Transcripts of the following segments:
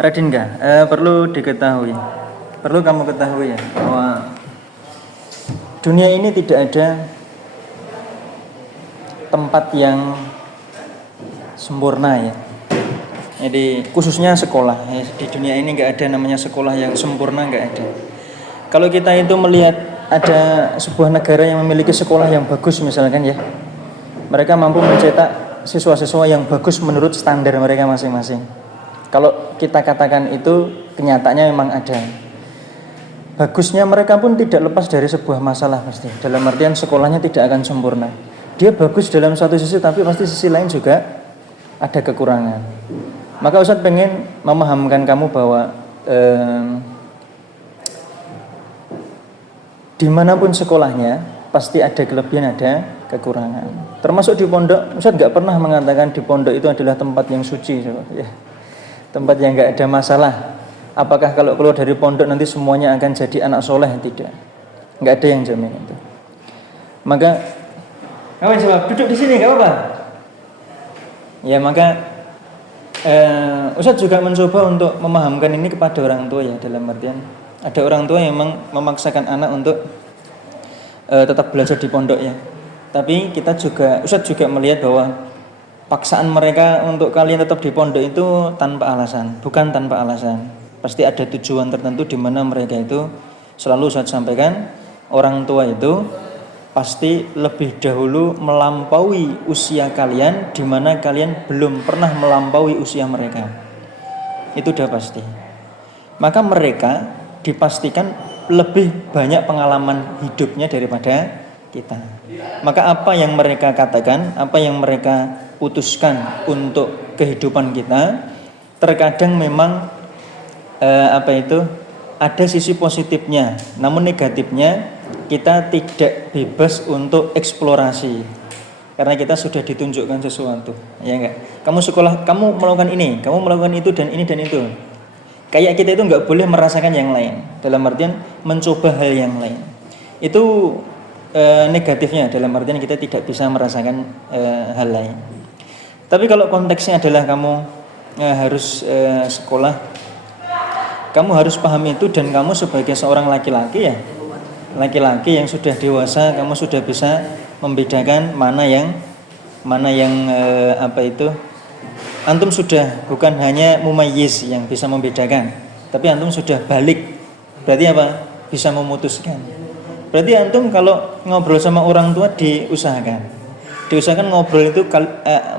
Radinka, perlu diketahui, perlu kamu ketahui ya bahwa dunia ini tidak ada tempat yang sempurna ya. Jadi khususnya sekolah ya, di dunia ini nggak ada namanya sekolah yang sempurna, nggak ada. Kalau kita itu melihat ada sebuah negara yang memiliki sekolah yang bagus misalkan ya, mereka mampu mencetak siswa-siswa yang bagus menurut standar mereka masing-masing. Kalau kita katakan itu kenyataannya memang ada. Bagusnya mereka pun tidak lepas dari sebuah masalah pasti. Dalam artian sekolahnya tidak akan sempurna. Dia bagus dalam satu sisi tapi pasti sisi lain juga ada kekurangan. Maka Ustadz pengen memahamkan kamu bahwa dimanapun sekolahnya pasti ada kelebihan, ada kekurangan. Termasuk di pondok, Ustadz gak pernah mengatakan di pondok itu adalah tempat yang suci ya. Tempat yang gak ada masalah. Apakah kalau keluar dari pondok nanti semuanya akan jadi anak soleh? Tidak, gak ada yang jamin itu. Maka kawan coba duduk di sini, gak apa-apa. Ya maka Ustadz juga mencoba untuk memahamkan ini kepada orang tua ya. Dalam artian ada orang tua yang memang memaksakan anak untuk tetap belajar di pondok ya. Tapi kita juga, Ustadz juga melihat bahwa paksaan mereka untuk kalian tetap di pondok itu tanpa alasan, bukan tanpa alasan. Pasti ada tujuan tertentu di mana mereka itu, selalu saya sampaikan, orang tua itu pasti lebih dahulu melampaui usia kalian di mana kalian belum pernah melampaui usia mereka. Itu udah pasti. Maka mereka dipastikan lebih banyak pengalaman hidupnya daripada kita. Maka apa yang mereka katakan, apa yang mereka putuskan untuk kehidupan kita, terkadang memang ada sisi positifnya, namun negatifnya kita tidak bebas untuk eksplorasi karena kita sudah ditunjukkan sesuatu, ya enggak? Kamu sekolah, kamu melakukan ini, kamu melakukan itu dan ini dan itu. Kayak kita itu enggak boleh merasakan yang lain, dalam artian mencoba hal yang lain. Itu negatifnya, dalam artian kita tidak bisa merasakan hal lain. Tapi kalau konteksnya adalah kamu harus sekolah, kamu harus pahami itu, dan kamu sebagai seorang laki-laki ya, laki-laki yang sudah dewasa, kamu sudah bisa membedakan mana yang antum sudah bukan hanya mumayyiz yang bisa membedakan, tapi antum sudah balik. Berarti apa? Bisa memutuskan. Berarti antum kalau ngobrol sama orang tua diusahakan ngobrol itu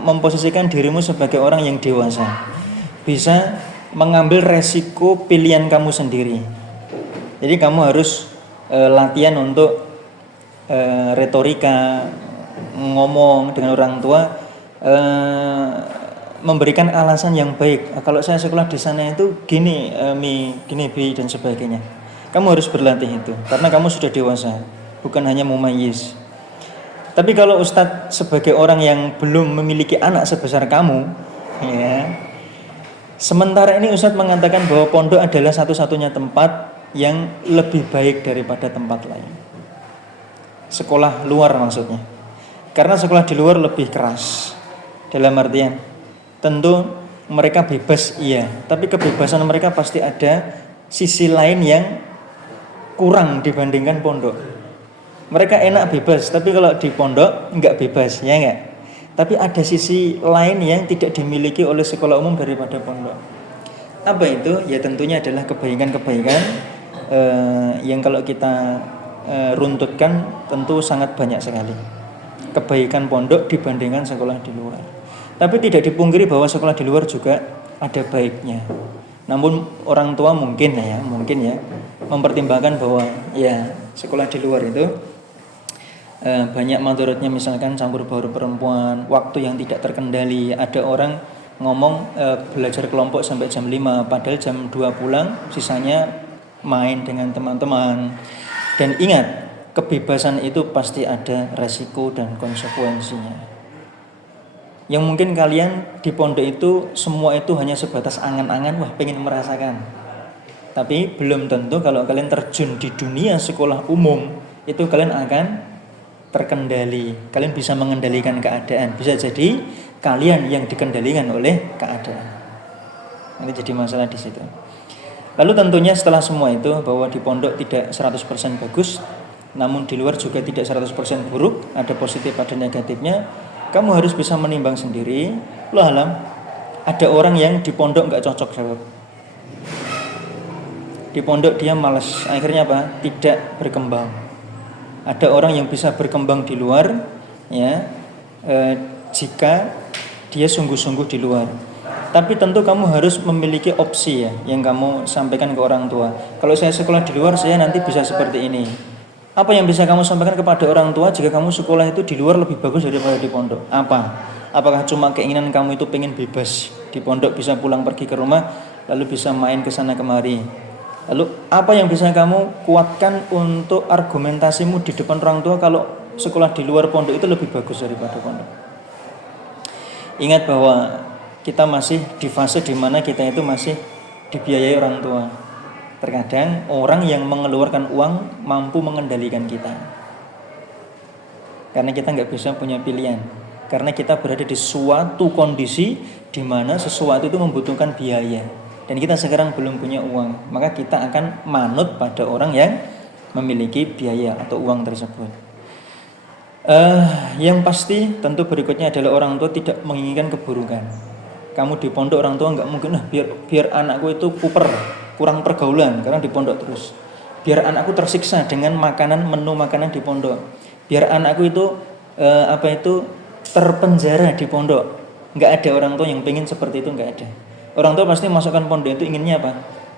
memposisikan dirimu sebagai orang yang dewasa, bisa mengambil resiko pilihan kamu sendiri. Jadi kamu harus latihan untuk retorika, ngomong dengan orang tua, memberikan alasan yang baik. Kalau saya sekolah di sana itu gini, gini Bi dan sebagainya. Kamu harus berlatih itu karena kamu sudah dewasa, bukan hanya mumayyiz. Tapi kalau Ustadz sebagai orang yang belum memiliki anak sebesar kamu, ya, sementara ini Ustadz mengatakan bahwa pondok adalah satu-satunya tempat yang lebih baik daripada tempat lain. Sekolah luar maksudnya. Karena sekolah di luar lebih keras. Dalam artian, tentu mereka bebas iya, tapi kebebasan mereka pasti ada sisi lain yang kurang dibandingkan pondok. Mereka enak bebas, tapi kalau di pondok enggak bebas, ya enggak? Tapi ada sisi lain yang tidak dimiliki oleh sekolah umum daripada pondok. Apa itu? Ya tentunya adalah kebaikan-kebaikan yang kalau kita runtutkan tentu sangat banyak sekali. Kebaikan pondok dibandingkan sekolah di luar. Tapi tidak dipungkiri bahwa sekolah di luar juga ada baiknya. Namun orang tua mungkin ya mempertimbangkan bahwa ya sekolah di luar itu banyak madharatnya, misalkan campur baur perempuan, waktu yang tidak terkendali. Ada orang ngomong belajar kelompok sampai jam 5, padahal jam 2 pulang, sisanya main dengan teman-teman. Dan ingat, kebebasan itu pasti ada resiko dan konsekuensinya. Yang mungkin kalian di pondok itu semua itu hanya sebatas angan-angan, wah pengen merasakan. Tapi belum tentu kalau kalian terjun di dunia sekolah umum itu kalian akan terkendali, kalian bisa mengendalikan keadaan. Bisa jadi kalian yang dikendalikan oleh keadaan. Nanti jadi masalah di situ. Lalu tentunya setelah semua itu bahwa di pondok tidak 100% bagus, namun di luar juga tidak 100% buruk, ada positif ada negatifnya. Kamu harus bisa menimbang sendiri. Loh alam, ada orang yang di pondok nggak cocok jawab. Di pondok dia malas, akhirnya apa? Tidak berkembang. Ada orang yang bisa berkembang di luar, ya, jika dia sungguh-sungguh di luar. Tapi tentu kamu harus memiliki opsi ya, yang kamu sampaikan ke orang tua. Kalau saya sekolah di luar, saya nanti bisa seperti ini. Apa yang bisa kamu sampaikan kepada orang tua jika kamu sekolah itu di luar lebih bagus daripada di pondok? Apa? Apakah cuma keinginan kamu itu pengen bebas di pondok, bisa pulang pergi ke rumah, lalu bisa main ke sana kemari? Lalu apa yang bisa kamu kuatkan untuk argumentasimu di depan orang tua kalau sekolah di luar pondok itu lebih bagus daripada pondok? Ingat bahwa kita masih di fase di mana kita itu masih dibiayai orang tua. Terkadang orang yang mengeluarkan uang mampu mengendalikan kita. Karena kita nggak bisa punya pilihan. Karena kita berada di suatu kondisi di mana sesuatu itu membutuhkan biaya. Dan kita sekarang belum punya uang, maka kita akan manut pada orang yang memiliki biaya atau uang tersebut. Yang pasti tentu berikutnya adalah orang tua tidak menginginkan keburukan. Kamu di pondok orang tua nggak mungkin biar anakku itu kuper, kurang pergaulan karena di pondok terus. Biar anakku tersiksa dengan menu makanan di pondok. Biar anakku itu terpenjara di pondok. Nggak ada orang tua yang pengen seperti itu, nggak ada. Orang tua pasti masukkan pondok itu inginnya apa?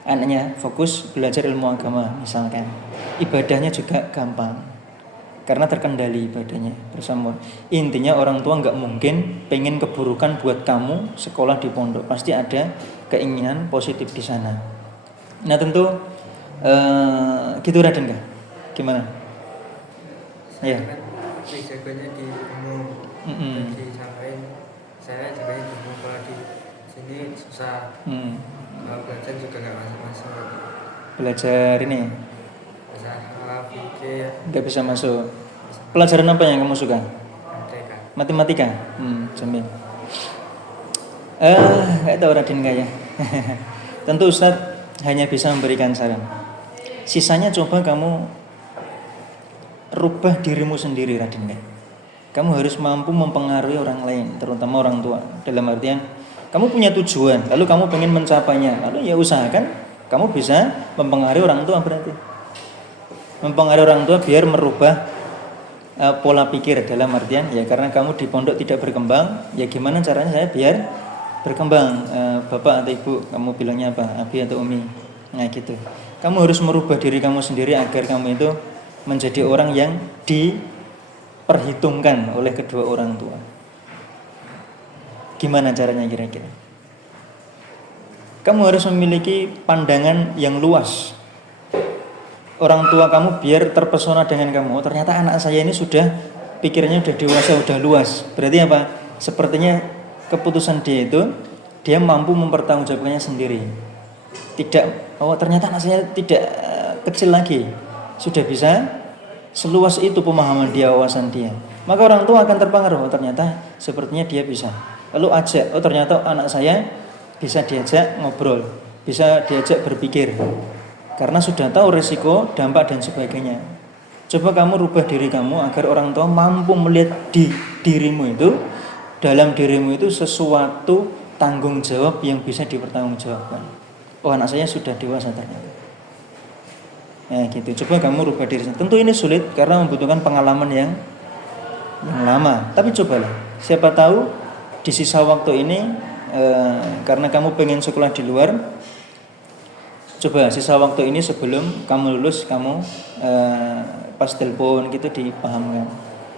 Anaknya fokus belajar ilmu agama misalkan. Ibadahnya juga gampang. Karena terkendali ibadahnya bersama. Intinya orang tua nggak mungkin pengen keburukan buat kamu sekolah di pondok. Pasti ada keinginan positif di sana. Nah tentu gitu Raden kah? Gimana? Ya. Jagonya di umum, disampaikan saya juga di umum kalau di sini susah. Belajar juga nggak masuk. Belajar ini? Fikih. Nggak bisa masuk. Pelajaran apa yang kamu suka? Matematika. Jamin. Nggak tahu Raden nggak ya? Tentu Ustadz hanya bisa memberikan saran. Sisanya coba kamu rubah dirimu sendiri Raden nggak? Kamu harus mampu mempengaruhi orang lain, terutama orang tua. Dalam artian kamu punya tujuan, lalu kamu pengen mencapainya, lalu ya usahakan kamu bisa mempengaruhi orang tua berarti. Mempengaruhi orang tua biar merubah pola pikir dalam artian ya karena kamu di pondok tidak berkembang, ya gimana caranya saya biar berkembang, bapak atau ibu, kamu bilangnya apa, abi atau umi, nah gitu. Kamu harus merubah diri kamu sendiri agar kamu itu menjadi orang yang diperhitungkan oleh kedua orang tua. Gimana caranya kira-kira? Kamu harus memiliki pandangan yang luas. Orang tua kamu biar terpesona dengan kamu. Ternyata anak saya ini sudah pikirnya sudah dewasa, sudah luas. Berarti apa? Sepertinya keputusan dia itu dia mampu mempertanggungjawabkannya sendiri. Tidak, ternyata anak saya tidak kecil lagi, sudah bisa seluas itu pemahaman dia, wawasan dia. Maka orang tua akan terpengaruh. Ternyata sepertinya dia bisa. Lalu ajak, ternyata anak saya bisa diajak ngobrol, bisa diajak berpikir. Karena sudah tahu resiko, dampak dan sebagainya. Coba kamu rubah diri kamu agar orang tua mampu melihat di dirimu itu, dalam dirimu itu sesuatu tanggung jawab yang bisa dipertanggungjawabkan. Oh anak saya sudah dewasa ternyata. Nah gitu. Coba kamu rubah diri. Tentu ini sulit karena membutuhkan pengalaman yang lama. Tapi cobalah. Siapa tahu di sisa waktu ini karena kamu pengen sekolah di luar. Coba sisa waktu ini sebelum kamu lulus kamu pas telepon gitu dipahamkan.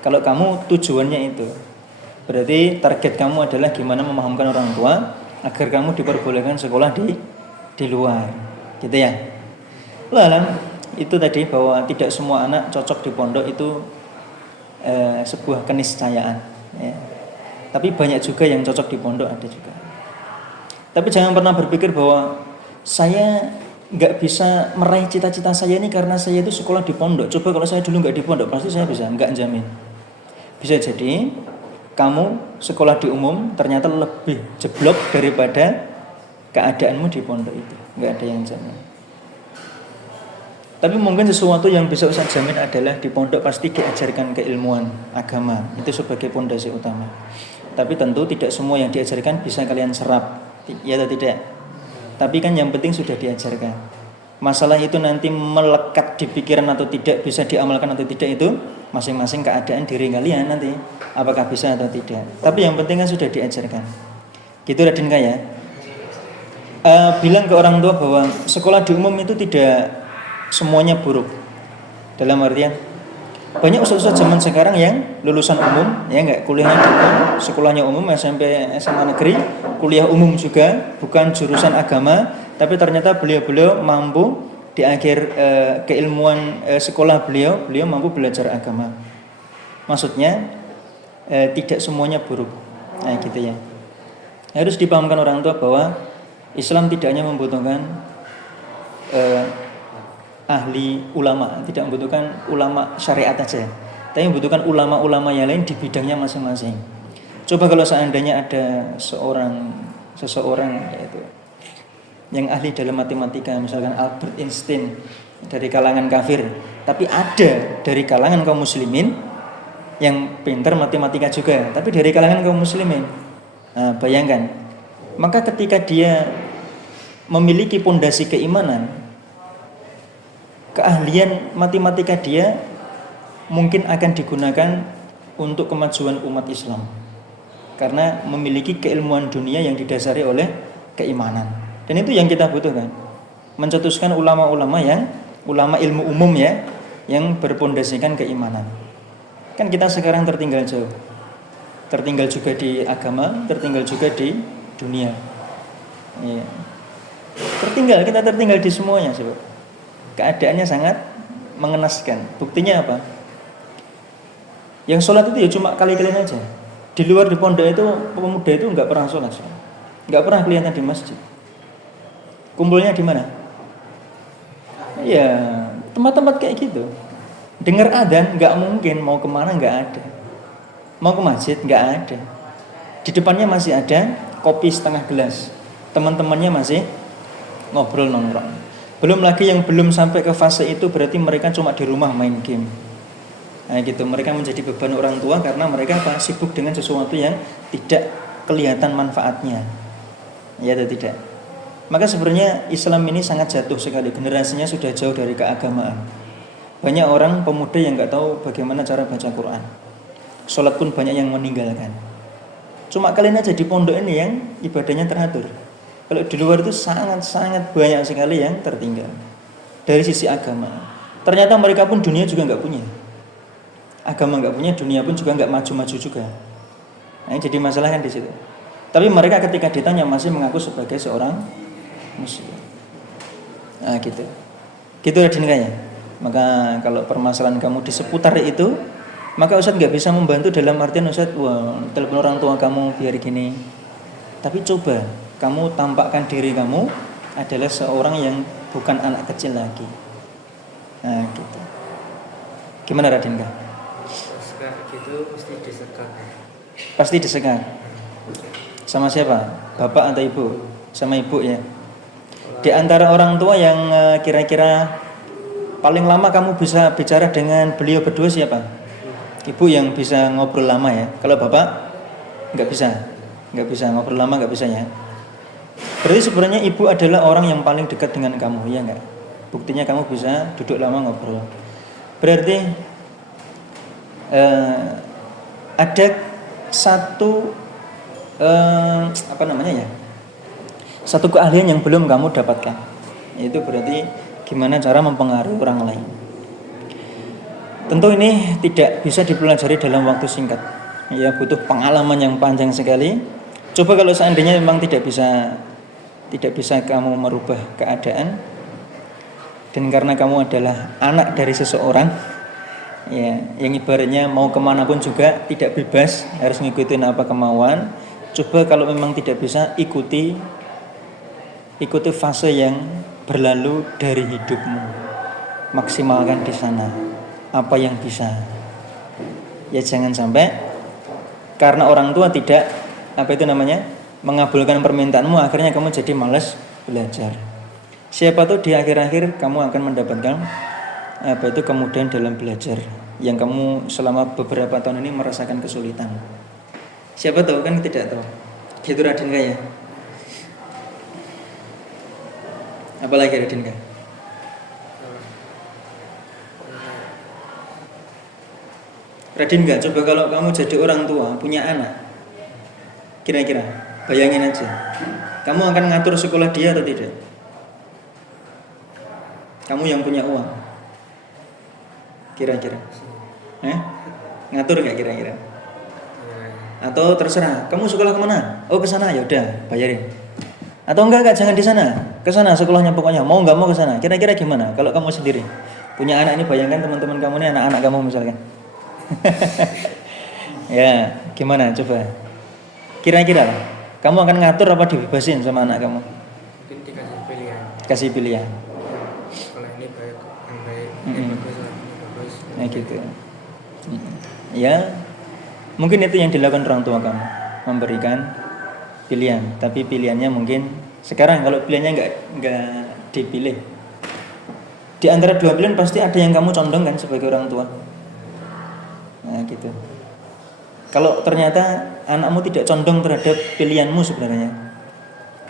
Kalau kamu tujuannya itu, berarti target kamu adalah gimana memahamkan orang tua agar kamu diperbolehkan sekolah di luar, gitu ya. Lalu itu tadi bahwa tidak semua anak cocok di pondok itu sebuah keniscayaan. Ya. Tapi banyak juga yang cocok di pondok ada juga. Tapi jangan pernah berpikir bahwa saya nggak bisa meraih cita-cita saya ini karena saya itu sekolah di pondok. Coba kalau saya dulu nggak di pondok pasti saya bisa, nggak jamin. Bisa jadi kamu sekolah di umum ternyata lebih jeblok daripada keadaanmu di pondok itu, nggak ada yang jamin. Tapi mungkin sesuatu yang bisa Ustaz jamin adalah di pondok pasti diajarkan keilmuan agama, itu sebagai pondasi utama. Tapi tentu tidak semua yang diajarkan bisa kalian serap, ya atau tidak. Tapi kan yang penting sudah diajarkan. Masalah itu nanti melekat di pikiran atau tidak, bisa diamalkan atau tidak, itu masing-masing keadaan diri kalian nanti, apakah bisa atau tidak. Tapi yang penting kan sudah diajarkan. Gitu Raden Kaya. Bilang ke orang tua bahwa sekolah di umum itu tidak semuanya buruk. Dalam artian banyak ustaz-ustaz zaman sekarang yang lulusan umum, ya enggak, kuliahnya umum, sekolahnya umum, SMP, SMA negeri, kuliah umum juga, bukan jurusan agama, tapi ternyata beliau mampu di akhir keilmuan sekolah beliau mampu belajar agama. Maksudnya tidak semuanya buruk. Nah, gitu ya. Harus dipahamkan orang tua bahwa Islam tidak hanya membutuhkan ahli ulama, tidak membutuhkan ulama syariat aja, tapi membutuhkan ulama-ulama yang lain di bidangnya masing-masing. Coba kalau seandainya ada seseorang yaitu yang ahli dalam matematika, misalkan Albert Einstein dari kalangan kafir, tapi ada dari kalangan kaum muslimin yang pintar matematika juga, tapi dari kalangan kaum muslimin. Nah, bayangkan, maka ketika dia memiliki pondasi keimanan, keahlian matematika dia mungkin akan digunakan untuk kemajuan umat Islam, karena memiliki keilmuan dunia yang didasari oleh keimanan. Dan itu yang kita butuhkan, mencetuskan ulama-ulama yang ulama ilmu umum ya, yang berpondasikan keimanan. Kan kita sekarang tertinggal jauh, tertinggal juga di agama, tertinggal juga di dunia ya. Kita tertinggal di semuanya sebab keadaannya sangat mengenaskan. Buktinya apa? Yang sholat itu ya cuma kali-kalian aja. Di luar di pondok itu pemuda itu nggak pernah sholat, nggak pernah kelihatan di masjid. Kumpulnya di mana? Ya tempat-tempat kayak gitu. Dengar adzan nggak mungkin, mau kemana nggak ada, mau ke masjid nggak ada. Di depannya masih ada kopi setengah gelas, teman-temannya masih ngobrol nongkrong. Belum lagi yang belum sampai ke fase itu berarti mereka cuma di rumah main game. Nah gitu, mereka menjadi beban orang tua karena mereka sibuk dengan sesuatu yang tidak kelihatan manfaatnya. Ya atau tidak? Maka sebenarnya Islam ini sangat jatuh sekali, generasinya sudah jauh dari keagamaan. Banyak orang pemuda yang nggak tahu bagaimana cara baca Quran. Sholat pun banyak yang meninggalkan. Cuma kalian aja di pondok ini yang ibadahnya teratur. Kalau di luar itu sangat-sangat banyak sekali yang tertinggal dari sisi agama. Ternyata mereka pun dunia juga nggak punya. Agama nggak punya, dunia pun juga nggak maju-maju juga. Nah, jadi masalah kan di situ. Tapi mereka ketika ditanya masih mengaku sebagai seorang muslim. Nah gitu. Gitu ya dinilainya. Maka kalau permasalahan kamu di seputar itu, maka Ustadz nggak bisa membantu dalam artian Ustadz, wah telepon orang tua kamu biar gini. Tapi coba kamu tampakkan diri kamu adalah seorang yang bukan anak kecil lagi. Nah gitu. Gimana Raden Kak? Gitu mesti disekat. Pasti disekat. Sama siapa? Bapak atau ibu? Sama ibu ya. Di antara orang tua yang kira-kira paling lama kamu bisa bicara dengan beliau berdua siapa? Ibu yang bisa ngobrol lama ya. Kalau bapak nggak bisa ngobrol lama, nggak bisa ya. Berarti sebenarnya ibu adalah orang yang paling dekat dengan kamu, ya enggak? Buktinya kamu bisa duduk lama ngobrol. Berarti ada satu satu keahlian yang belum kamu dapatkan. Yaitu berarti gimana cara mempengaruhi orang lain. Tentu ini tidak bisa dipelajari dalam waktu singkat. Ya butuh pengalaman yang panjang sekali. Coba kalau seandainya memang tidak bisa kamu merubah keadaan, dan karena kamu adalah anak dari seseorang ya, yang ibaratnya mau kemana pun juga tidak bebas, harus ngikutin apa kemauan. Coba kalau memang tidak bisa, ikuti fase yang berlalu dari hidupmu, maksimalkan di sana apa yang bisa. Ya jangan sampai karena orang tua tidak mengabulkan permintaanmu, akhirnya kamu jadi malas belajar. Siapa tahu di akhir-akhir kamu akan mendapatkan kemudahan dalam belajar yang kamu selama beberapa tahun ini merasakan kesulitan. Siapa tahu, kan tidak tahu. Gitu Raden Kaya. Apalagi Raden Kaya? Raden Kaya, coba kalau kamu jadi orang tua, punya anak, kira-kira bayangin aja, kamu akan ngatur sekolah dia atau tidak? Kamu yang punya uang, kira-kira ngatur nggak kira-kira? Atau terserah, kamu sekolah kemana? Oh ke sana, ya udah bayarin. Atau enggak jangan di sana, ke sana sekolahnya pokoknya, mau nggak mau ke sana. Kira-kira gimana? Kalau kamu sendiri punya anak ini, bayangkan teman-teman kamu ini anak-anak kamu misalkan. Ya gimana coba? Kira-kira kamu akan ngatur apa dibebasin sama anak kamu? Mungkin dikasih pilihan. Kasih pilihan. Kalau ini baik, yang baik, ini bagus, ini bagus. Nah gitu. Ya, mungkin itu yang dilakukan orang tua kamu, memberikan pilihan. Tapi pilihannya mungkin sekarang kalau pilihannya nggak dipilih, di antara dua pilihan pasti ada yang kamu condong kan sebagai orang tua. Nah gitu. Kalau ternyata anakmu tidak condong terhadap pilihanmu sebenarnya,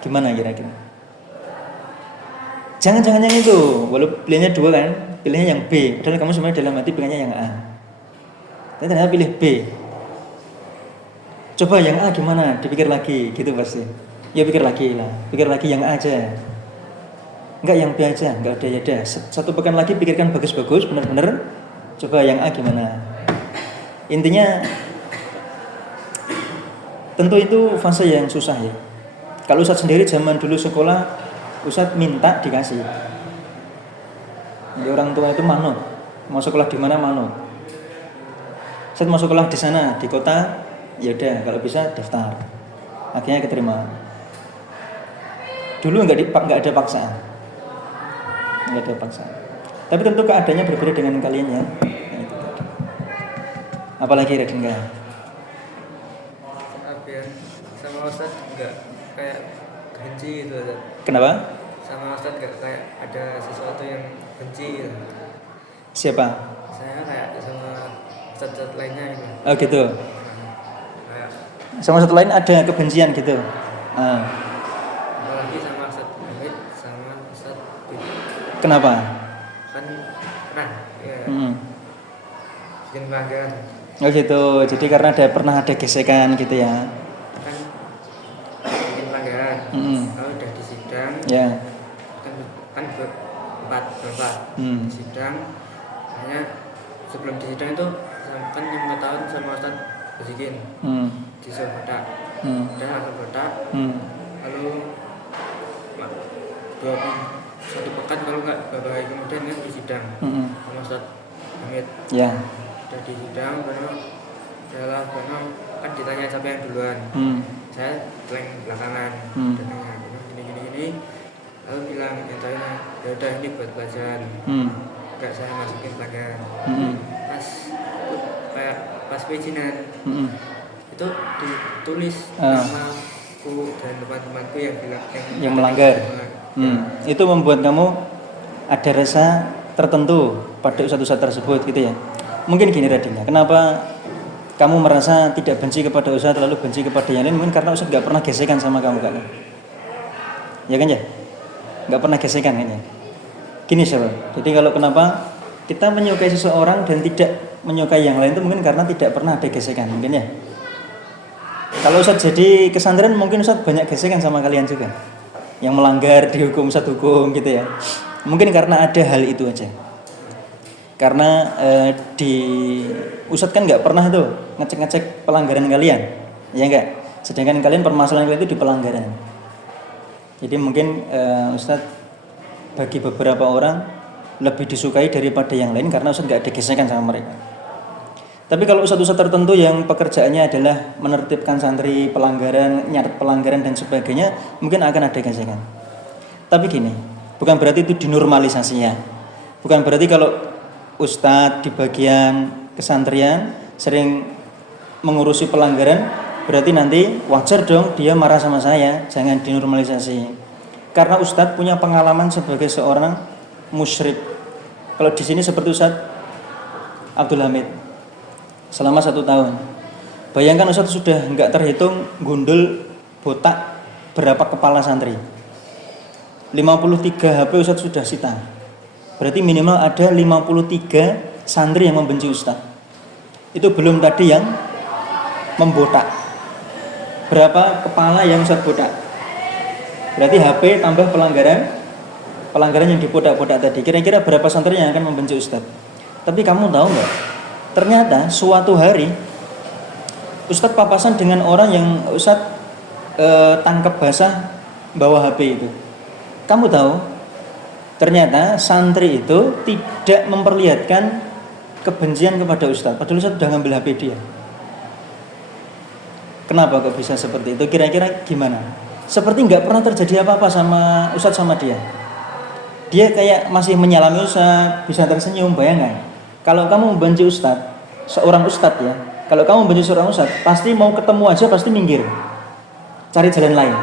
gimana kira-kira? Jangan yang itu, walaupun pilihannya dua kan, pilihnya yang B, padahal kamu sebenarnya dalam hati pilihnya yang A. Tapi ternyata pilih B. Coba yang A gimana? Dipikir lagi, gitu pasti. Ya pikir lagi lah, pikir lagi yang A aja. Enggak yang B aja, enggak ada ya dah. Satu pekan lagi pikirkan bagus-bagus, benar-benar. Coba yang A gimana? Intinya tentu itu fase yang susah ya. Kalau Ustadz sendiri zaman dulu sekolah, Ustadz minta dikasih. Jadi orang tua itu manut, mau sekolah di mana manut. Ustadz mau sekolah di sana, di kota, ya udah kalau bisa daftar. Akhirnya keterima. Dulu nggak ada paksaan, nggak ada paksaan. Tapi tentu keadaannya berbeda dengan kalian ya. Nah, itu tadi. Apalagi Raden Kaya? Sama Ustadz nggak kayak benci gitu. Kenapa? Sama Ustadz nggak kayak ada sesuatu yang benci gitu. Siapa? Saya kayak sama Ustadz lainnya gitu. Oh gitu. Kayak Sama satu lain ada kebencian gitu. apalagi sama Ustadz Hamid sama Ustadz Bid. Kenapa? Kan pernah ya bikin pelanggaran. Oh gitu. Jadi karena pernah ada gesekan gitu ya. Kan bikin pelanggaran. Kalau udah di sidang Ya. kan berempat di sidang, hanya sebelum di sidang itu kan 5 tahun sama Ustadz Basikin di Surabaya, dan langsung botak. Lalu 1 pekan kalau nggak beberapa hari kemudian kan di sidang sama Ustadz Hamid. Ya. Udah di sidang, karena kan ditanya siapa yang duluan. Saya blank belakangan, dan nanya gini. Lalu bilang yang tanya, ya udah ini buat pelajaran. Enggak saya masukin pelajaran. Pas perizinan itu ditulis namaku dan teman-temanku yang bilang yang melanggar. Itu membuat kamu ada rasa tertentu pada ustadz tersebut gitu ya. Mungkin gini Raden, kenapa kamu merasa tidak benci kepada ustadz lalu benci kepada yang lain? Mungkin karena ustadz nggak pernah gesekan sama kamu kan? Ya kan ya? Nggak pernah gesekan kan ya? Gini sahabat, jadi kalau kenapa kita menyukai seseorang dan tidak menyukai yang lain itu mungkin karena tidak pernah ada gesekan mungkin ya. Kalau Ustadz jadi kesantren mungkin Ustadz banyak gesekan sama kalian juga, yang melanggar dihukum Ustadz hukum gitu ya. Mungkin karena ada hal itu aja. Karena di Ustadz kan nggak pernah tuh ngecek pelanggaran kalian, ya enggak. Sedangkan kalian permasalahan kalian itu di pelanggaran. Jadi mungkin Ustadz bagi beberapa orang lebih disukai daripada yang lain karena Ustadz nggak ada gesekan sama mereka. Tapi kalau ustadz-ustadz tertentu yang pekerjaannya adalah menertibkan santri, pelanggaran, nyatet pelanggaran dan sebagainya, mungkin akan ada gesekan. Tapi gini, bukan berarti itu dinormalisasi ya. Bukan berarti kalau ustadz di bagian kesantrian sering mengurusi pelanggaran, Berarti nanti wajar dong dia marah sama saya, jangan dinormalisasi. Karena Ustadz punya pengalaman sebagai seorang musyrik. Kalau di sini seperti Ustadz Abdul Hamid selama 1 tahun. Bayangkan Ustadz sudah nggak terhitung gundul botak berapa kepala santri. 53 HP Ustadz sudah sita. Berarti minimal ada 53 santri yang membenci Ustadz. Itu belum tadi yang membotak. Berapa kepala yang Ustadz botak? Berarti HP tambah pelanggaran yang dibotak-botak tadi. Kira-kira berapa santri yang akan membenci Ustadz? Tapi kamu tahu nggak? Ternyata suatu hari Ustadz papasan dengan orang yang Ustadz tangkap basah bawa HP itu. Kamu tahu? Ternyata santri itu tidak memperlihatkan kebencian kepada Ustadz. Padahal Ustadz sudah ngambil HP dia. Kenapa kok bisa seperti itu? Kira-kira gimana? Seperti nggak pernah terjadi apa-apa sama Ustadz sama dia. Dia kayak masih menyalami Ustadz, bisa tersenyum. Bayangkan, kalau kamu membenci Ustadz, seorang Ustadz ya, kalau kamu membenci seorang Ustadz, pasti mau ketemu aja pasti minggir, cari jalan lain.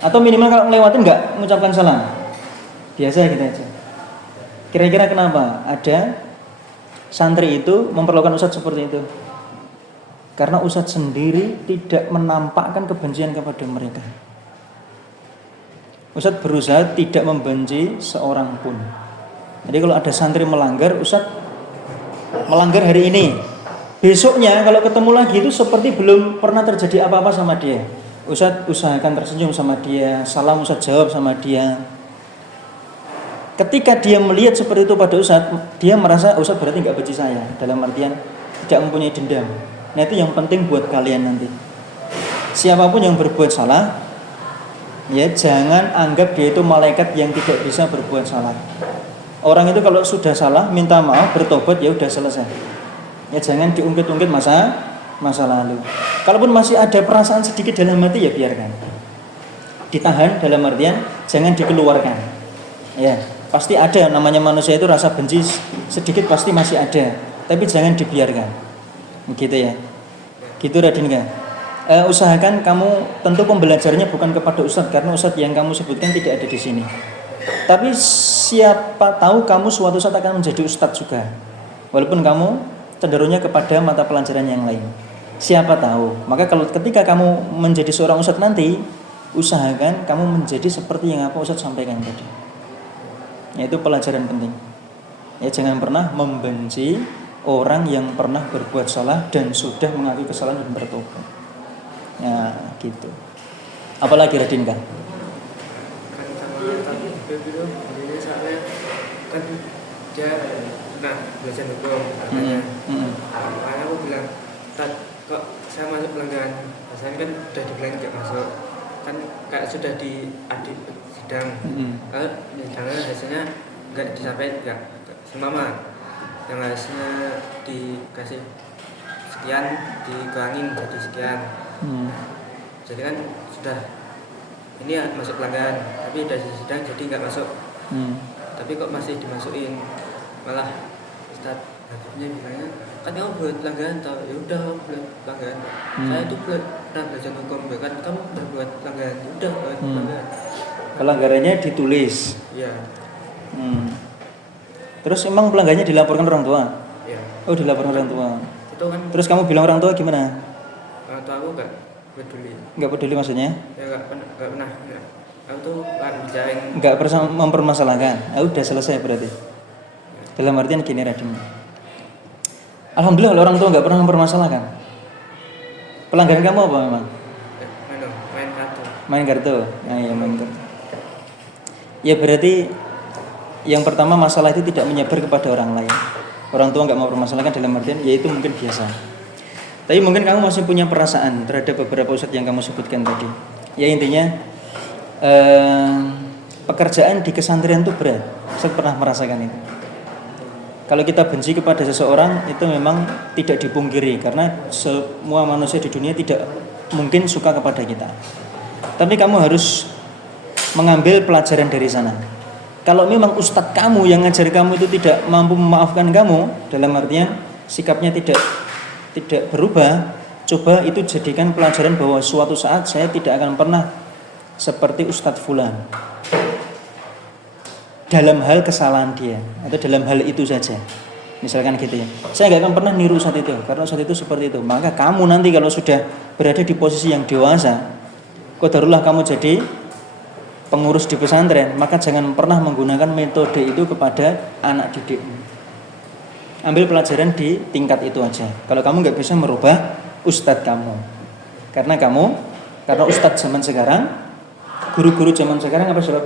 Atau minimal kalau ngelewatin nggak mengucapkan salam. Biasa gitu aja. Kira-kira kenapa ada santri itu memperlakukan Ustadz seperti itu? Karena Ustadz sendiri tidak menampakkan kebencian kepada mereka. Ustadz berusaha tidak membenci seorang pun. Jadi kalau ada santri melanggar, Ustadz melanggar hari ini, besoknya kalau ketemu lagi itu seperti belum pernah terjadi apa-apa sama dia. Ustadz usahakan tersenyum sama dia, salam Ustadz jawab sama dia. Ketika dia melihat seperti itu pada Ustadz, dia merasa Ustadz berarti nggak benci saya, dalam artian tidak mempunyai dendam. Nah itu yang penting buat kalian nanti. Siapapun yang berbuat salah, ya jangan anggap dia itu malaikat yang tidak bisa berbuat salah. Orang itu kalau sudah salah minta maaf, bertobat, ya udah selesai. Ya jangan diungkit-ungkit masa lalu. Kalaupun masih ada perasaan sedikit dalam hati, ya biarkan. Ditahan dalam artian jangan dikeluarkan. Ya, pasti ada, namanya manusia itu rasa benci sedikit pasti masih ada, tapi jangan dibiarkan. Gitu ya. Gitu Raden kan. Usahakan kamu tentu pembelajarnya bukan kepada Ustadz, karena Ustadz yang kamu sebutkan tidak ada di sini. Tapi siapa tahu kamu suatu saat akan menjadi Ustadz juga. Walaupun kamu cenderungnya kepada mata pelajaran yang lain. Siapa tahu. Maka kalau ketika kamu menjadi seorang Ustadz nanti, usahakan kamu menjadi seperti yang apa Ustadz sampaikan tadi. Yaitu pelajaran penting. Ya jangan pernah membenci orang yang pernah berbuat salah dan sudah mengakui kesalahan dan bertobat. Ya, gitu. Apalagi Raden kan? Kan sama Habib itu ini soalnya kan dia belajar hukum katanya. Makanya aku bilang, kok saya masuk pelanggan, rasanya kan udah dibilang nggak masuk, kan kayak sudah di adik sidang. Kalau sidangnya hasilnya nggak disampaikan, nggak semaman. Yang hasilnya dikasih sekian dikurangin jadi sekian. Jadi kan sudah ini ya masuk pelanggan, tapi udah sidang jadi nggak masuk. Tapi kok masih dimasukin, malah Ustadz Habibnya bilangnya kan kamu buat pelanggan atau ya udah buat pelanggan. Saya itu pernah belajar hukum, kan kamu berbuat pelanggan, ya udah buat pelanggan. Pelanggarannya ditulis. Iya. Terus emang pelanggannya dilaporkan orang tua? Iya. Oh dilaporkan orang tua. Itu kan. Terus kamu bilang orang tua gimana? Orang tua aku nggak peduli. Nggak peduli maksudnya? Ya nggak pernah. Aku tuh bicarain. Nggak pernah mempermasalahkan. Udah selesai berarti. Dalam artian gini Raden. Alhamdulillah orang tua nggak pernah mempermasalahkan. Pelanggaran kamu apa memang? Main kartu. Main kartu. Nah, ya main kartu. Ya berarti yang pertama masalah itu tidak menyebar kepada orang lain. Orang tua nggak mau mempermasalahkan dalam artian yaitu mungkin biasa. Tapi mungkin kamu masih punya perasaan terhadap beberapa ustadz yang kamu sebutkan tadi. Ya intinya pekerjaan di kesantrian itu berat. Saya pernah merasakan itu. Kalau kita benci kepada seseorang itu memang tidak dipungkiri, karena semua manusia di dunia tidak mungkin suka kepada kita. Tapi kamu harus mengambil pelajaran dari sana. Kalau memang ustadz kamu yang ngajar kamu itu tidak mampu memaafkan kamu, dalam artian sikapnya tidak berubah, Coba itu jadikan pelajaran bahwa suatu saat saya tidak akan pernah seperti Ustadz Fulan dalam hal kesalahan dia atau dalam hal itu saja. Misalkan gitu ya. Saya nggak akan pernah niru Ustadz itu karena Ustadz itu seperti itu. Maka kamu nanti kalau sudah berada di posisi yang dewasa, qadarullah kamu jadi pengurus di pesantren, maka jangan pernah menggunakan metode itu kepada anak didikmu. Ambil pelajaran di tingkat itu aja. Kalau kamu nggak bisa merubah ustadz kamu, karena ustadz zaman sekarang, guru-guru zaman sekarang apa sobat?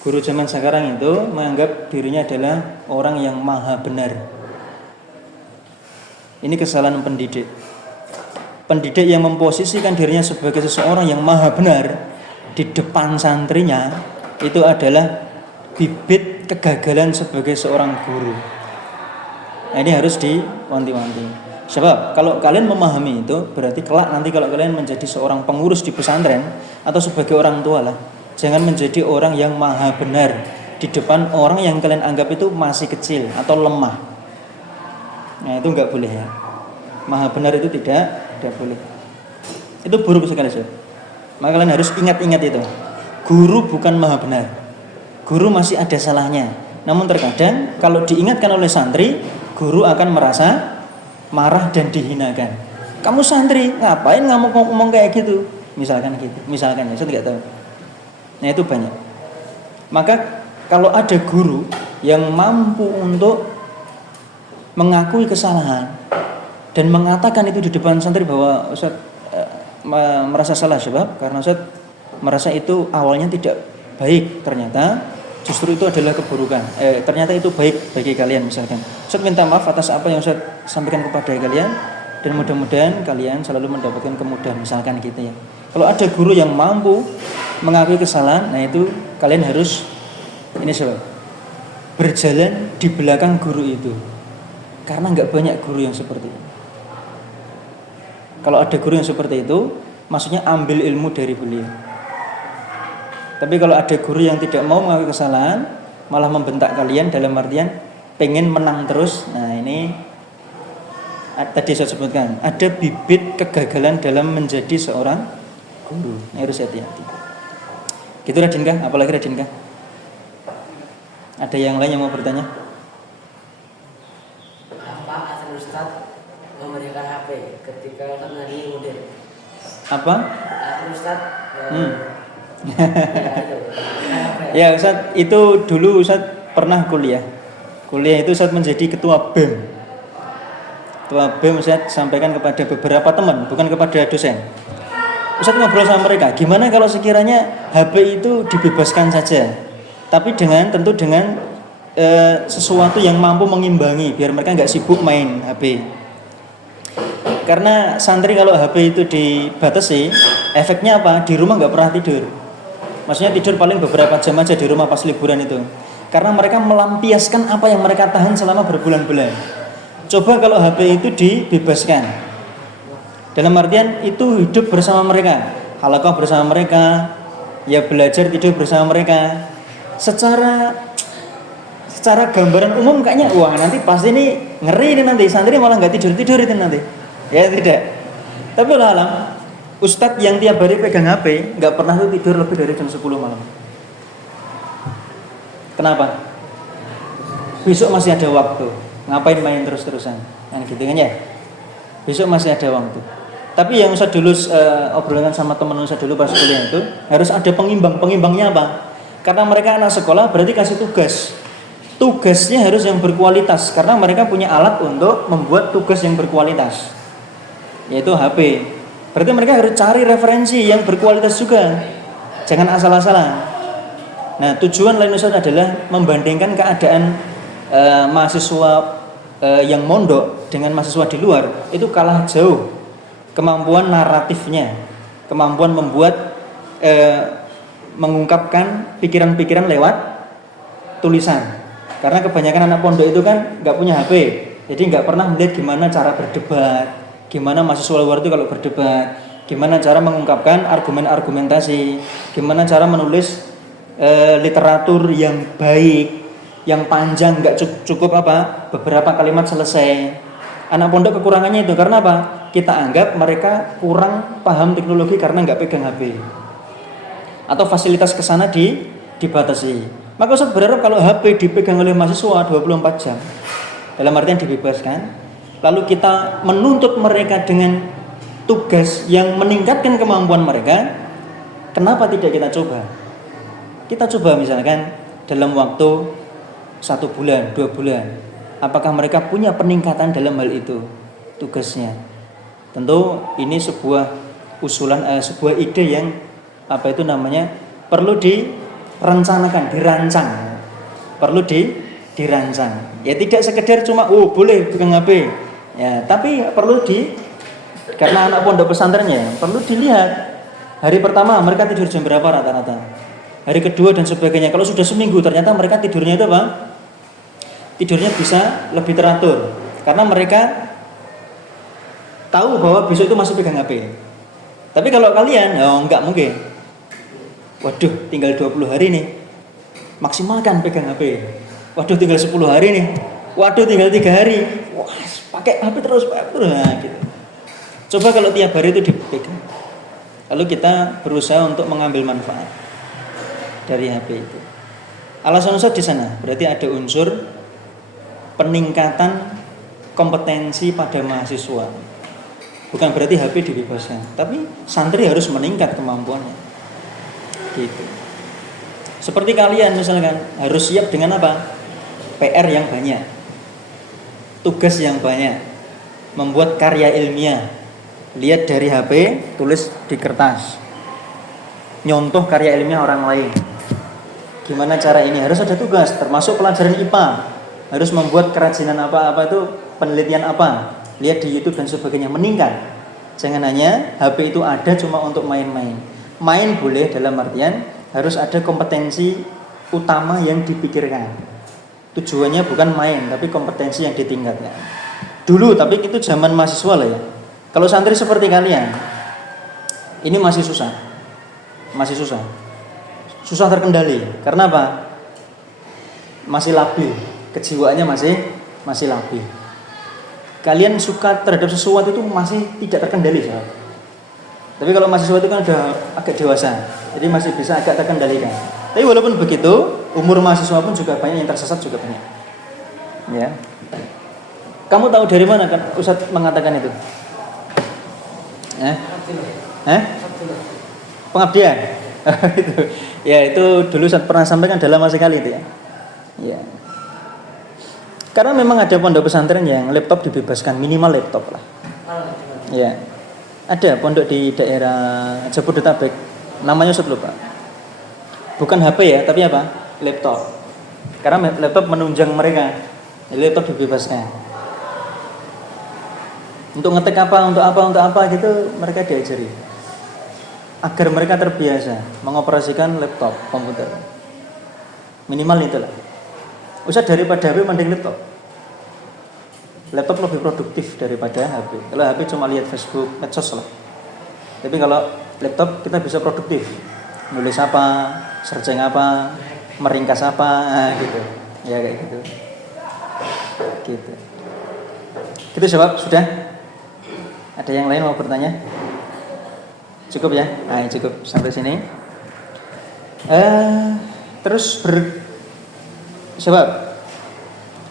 Guru zaman sekarang itu menganggap dirinya adalah orang yang maha benar. Ini kesalahan pendidik. Pendidik yang memposisikan dirinya sebagai seseorang yang maha benar di depan santrinya, itu adalah bibit kegagalan sebagai seorang guru. Nah, ini harus diwanti-wanti. Sebab kalau kalian memahami itu, berarti kelak nanti kalau kalian menjadi seorang pengurus di pesantren atau sebagai orang tua lah, jangan menjadi orang yang maha benar di depan orang yang kalian anggap itu masih kecil atau lemah. Nah, itu enggak boleh ya. Maha benar itu tidak boleh. Itu buruk sekali, Sob. Maka kalian harus ingat-ingat itu. Guru bukan maha benar. Guru masih ada salahnya. Namun terkadang kalau diingatkan oleh santri, guru akan merasa marah dan dihinakan. Kamu santri, ngapain ngomong kayak gitu? Misalkan gitu. Misalkan ya, saya tidak tahu. Nah, itu banyak. Maka kalau ada guru yang mampu untuk mengakui kesalahan dan mengatakan itu di depan santri bahwa Ustaz merasa salah sebab karena Ustaz merasa itu awalnya tidak baik, ternyata justru itu adalah keburukan. Ternyata itu baik bagi kalian misalkan. Ustaz minta maaf atas apa yang Ustaz sampaikan kepada kalian dan mudah-mudahan kalian selalu mendapatkan kemudahan misalkan gitu ya. Kalau ada guru yang mampu mengakui kesalahan, nah itu kalian harus ini sebab berjalan di belakang guru itu. Karena enggak banyak guru yang seperti itu. Kalau ada guru yang seperti itu, maksudnya ambil ilmu dari beliau. Tapi kalau ada guru yang tidak mau mengakui kesalahan, malah membentak kalian dalam artian pengen menang terus. Nah, ini tadi saya sebutkan, ada bibit kegagalan dalam menjadi seorang guru. Ini harus hati-hati. Gitu Radinkah? Apalagi Radinkah? Ada yang lain yang mau bertanya? Apa asal Ustaz memberikan HP ketika lagi model? Apa? Asal Ustaz Ya Ustaz, itu dulu Ustaz pernah kuliah. Kuliah itu Ustaz menjadi ketua BEM. Ketua BEM Ustaz sampaikan kepada beberapa teman, bukan kepada dosen. Ustaz ngobrol sama mereka, gimana kalau sekiranya HP itu dibebaskan saja, tapi tentu dengan sesuatu yang mampu mengimbangi, biar mereka nggak sibuk main HP. Karena santri kalau HP itu dibatasi, efeknya apa? Di rumah nggak pernah tidur. Maksudnya tidur paling beberapa jam aja di rumah pas liburan itu. Karena mereka melampiaskan apa yang mereka tahan selama berbulan-bulan. Coba kalau HP itu dibebaskan. Dalam artian itu hidup bersama mereka, halaqah bersama mereka, ya belajar tidur bersama mereka. Secara gambaran umum kayaknya wah nanti pasti ini ngeri ini nanti santri malah nggak tidur itu nanti. Ya tidak. Tapi alam ustadz yang tiap hari pegang HP nggak pernah tuh tidur lebih dari jam 10 malam. Kenapa? Besok masih ada waktu. Ngapain main terus-terusan? Kan gitu kan ya? Besok masih ada waktu. Tapi yang Ustaz dulu obrolan sama teman Ustaz dulu pas kuliah itu harus ada pengimbang. Pengimbangnya apa? Karena mereka anak sekolah berarti kasih tugas. Tugasnya harus yang berkualitas karena mereka punya alat untuk membuat tugas yang berkualitas. Yaitu HP. Berarti mereka harus cari referensi yang berkualitas juga. Jangan asal-asalan. Nah, tujuan lain Ustaz adalah membandingkan keadaan mahasiswa yang mondok dengan mahasiswa di luar itu kalah jauh kemampuan naratifnya, kemampuan membuat mengungkapkan pikiran-pikiran lewat tulisan. Karena kebanyakan anak pondok itu kan nggak punya HP, jadi nggak pernah melihat gimana cara berdebat, gimana mahasiswa luar itu kalau berdebat, gimana cara mengungkapkan argumentasi, gimana cara menulis literatur yang baik, yang panjang, nggak cukup beberapa kalimat selesai. Anak pondok kekurangannya itu karena apa? kita anggap mereka kurang paham teknologi karena nggak pegang HP atau fasilitas kesana dibatasi. Maka Ustaz berharap kalau HP dipegang oleh mahasiswa 24 jam dalam artian dibebaskan, lalu kita menuntut mereka dengan tugas yang meningkatkan kemampuan mereka, kenapa tidak kita coba? Kita coba misalkan dalam waktu 1 bulan, 2 bulan, apakah mereka punya peningkatan dalam hal itu tugasnya? Tentu ini sebuah usulan, sebuah ide yang perlu direncanakan, dirancang, perlu dirancang. Ya tidak sekedar cuma boleh pegang HP, ya, tapi perlu karena anak pondok pesantrennya perlu dilihat hari pertama mereka tidur jam berapa rata-rata, hari kedua dan sebagainya. Kalau sudah seminggu ternyata mereka tidurnya itu tidurnya bisa lebih teratur karena mereka tahu bahwa besok itu masih pegang HP. Tapi kalau kalian, enggak mungkin. Waduh, tinggal 20 hari nih, maksimalkan pegang HP. Waduh, tinggal 10 hari nih. Waduh, tinggal 3 hari. Wah, pakai HP terus. Nah, gitu. Coba kalau tiap hari itu dipegang. Lalu kita berusaha untuk mengambil manfaat dari HP itu. Alasan Ustaz di sana berarti ada unsur peningkatan kompetensi pada mahasiswa. Bukan berarti HP dibebaskan, tapi santri harus meningkat kemampuannya. Gitu. Seperti kalian misalkan harus siap dengan apa? PR yang banyak, tugas yang banyak, membuat karya ilmiah. Lihat dari HP, tulis di kertas, nyontoh karya ilmiah orang lain. Gimana cara ini? Harus ada tugas, termasuk pelajaran IPA. Harus membuat kerajinan apa itu, penelitian apa. Lihat di YouTube dan sebagainya, meningkat. Jangan hanya HP itu ada cuma untuk main-main. Main boleh dalam artian harus ada kompetensi utama yang dipikirkan. Tujuannya bukan main, tapi kompetensi yang ditingkatkan. Dulu, tapi itu zaman mahasiswa lah ya. Kalau santri seperti kalian, ini masih susah. Masih susah. Susah terkendali. Karena apa? Masih labil. Kejiwaannya masih labil. Kalian suka terhadap sesuatu itu masih tidak terkendali, sahabat. Tapi kalau mahasiswa itu kan udah agak dewasa, jadi masih bisa agak terkendalikan. Tapi walaupun begitu, umur mahasiswa pun juga banyak yang tersesat juga banyak. Ya. Kamu tahu dari mana kan Ustadz mengatakan itu? Pengabdian. Itu. Ya, itu dulu Ustadz pernah sampaikan dalam sekali itu ya. Ya. Karena memang ada pondok pesantren yang laptop dibebaskan, minimal laptop lah. Ya, ada pondok di daerah Jabodetabek, namanya Ustaz lupa. Bukan HP ya, tapi apa? Laptop. Karena laptop menunjang mereka, jadi laptop dibebaskan. Untuk ngetik untuk apa gitu mereka diajari. Agar mereka terbiasa mengoperasikan laptop, komputer. Minimal itulah. Ustaz daripada HP mending laptop. Laptop lebih produktif daripada HP. Kalau HP cuma lihat Facebook, medsos lah. Tapi kalau laptop kita bisa produktif. Nulis apa, searching apa, meringkas apa, gitu. Ya kayak gitu. Gitu. Gitu sebab sudah. Ada yang lain mau bertanya? Cukup ya? Nah, cukup sampai sini. Terus sebab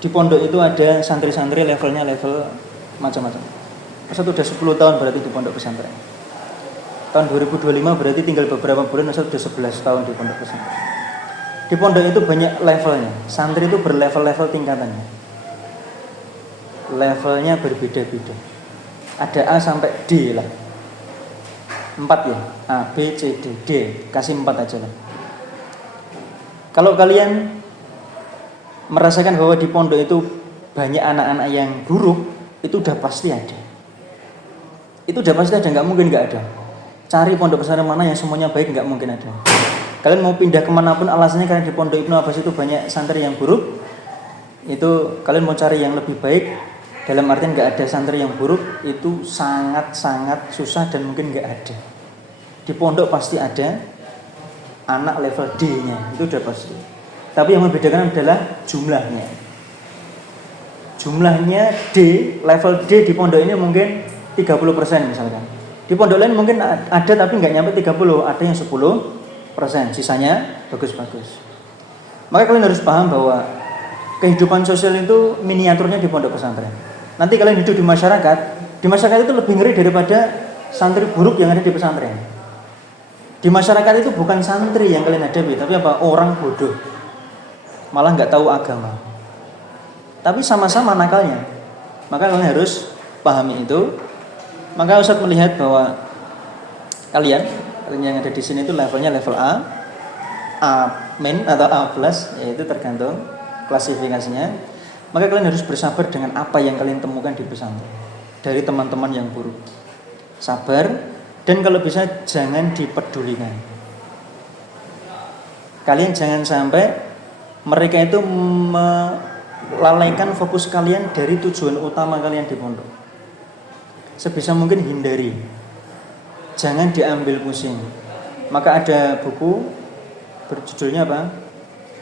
di pondok itu ada santri-santri levelnya level macam-macam. Ustaz udah 10 tahun berarti di pondok pesantren. Tahun 2025 berarti tinggal beberapa bulan Ustaz udah 11 tahun di pondok pesantren. Di pondok itu banyak levelnya. Santri itu berlevel-level tingkatannya. Levelnya berbeda-beda. Ada A sampai D lah. 4 ya. A, B, C, D. D. Kasih 4 aja lah. Kalau kalian merasakan bahwa di pondok itu banyak anak-anak yang buruk, itu udah pasti ada. Itu udah pasti ada, nggak mungkin nggak ada. Cari pondok pesantren mana yang semuanya baik, nggak mungkin ada. Kalian mau pindah kemanapun alasannya karena di pondok Ibnu Abbas itu banyak santri yang buruk, itu kalian mau cari yang lebih baik, dalam artian nggak ada santri yang buruk, itu sangat-sangat susah dan mungkin nggak ada. Di pondok pasti ada anak level D-nya, itu udah pasti. Tapi yang membedakan adalah jumlahnya. Jumlahnya D, level D di pondok ini mungkin 30% misalkan. Di pondok lain mungkin ada tapi nggak nyampe 30, ada yang 10%, sisanya bagus-bagus. Maka kalian harus paham bahwa kehidupan sosial itu miniaturnya di pondok pesantren. Nanti kalian hidup di masyarakat itu lebih ngeri daripada santri buruk yang ada di pesantren. Di masyarakat itu bukan santri yang kalian hadapi, tapi apa? Orang bodoh. Malah nggak tahu agama. Tapi sama-sama nakalnya. Maka kalian harus pahami itu. Maka Ustaz melihat bahwa kalian yang ada di sini itu levelnya level A, A- atau A+, yaitu tergantung klasifikasinya. Maka kalian harus bersabar dengan apa yang kalian temukan di pesantren dari teman-teman yang buruk. Sabar, dan kalau bisa jangan dipedulikan. Kalian jangan sampai mereka itu melalaikan fokus kalian dari tujuan utama kalian di pondok. Sebisa mungkin hindari. Jangan diambil pusing. Maka ada buku berjudulnya apa?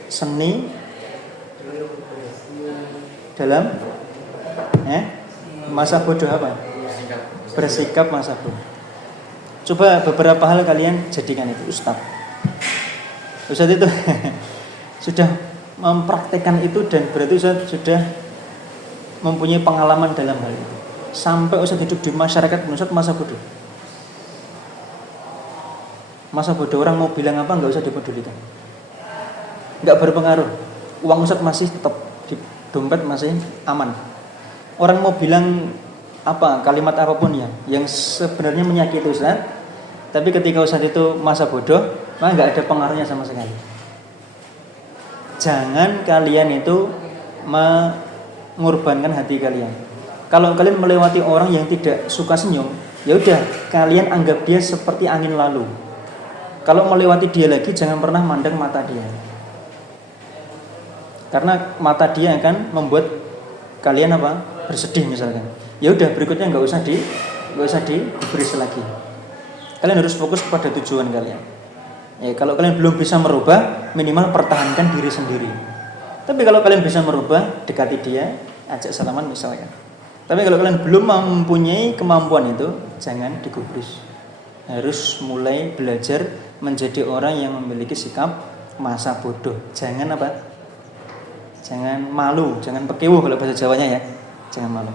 Seni dalam masa bodoh apa? Bersikap masa bodoh. Coba beberapa hal kalian jadikan itu Ustaz itu sudah mempraktekkan itu, dan berarti Ustaz sudah mempunyai pengalaman dalam hal itu. Sampai Ustaz hidup di masyarakat Ustaz masa bodoh. Masa bodoh orang mau bilang apa nggak usah dipedulikan. Nggak berpengaruh. Uang Ustaz masih tetap di dompet, masih aman. Orang mau bilang apa, kalimat apapun ya yang sebenarnya menyakiti Ustaz, tapi ketika Ustaz itu masa bodoh, maka nggak ada pengaruhnya sama sekali. Jangan kalian itu mengorbankan hati kalian. Kalau kalian melewati orang yang tidak suka senyum, ya udah kalian anggap dia seperti angin lalu. Kalau melewati dia lagi, jangan pernah mandang mata dia, karena mata dia akan membuat kalian apa? Bersedih misalkan. Ya udah berikutnya nggak usah diberi lagi. Kalian harus fokus pada tujuan kalian. Ya, kalau kalian belum bisa merubah, minimal pertahankan diri sendiri. Tapi kalau kalian bisa merubah, dekati dia, ajak salaman misalkan. Tapi kalau kalian belum mempunyai kemampuan itu, jangan digubris. Harus mulai belajar menjadi orang yang memiliki sikap masa bodoh. Jangan apa? Jangan malu, jangan pekewuh kalau bahasa Jawanya ya. Jangan malu.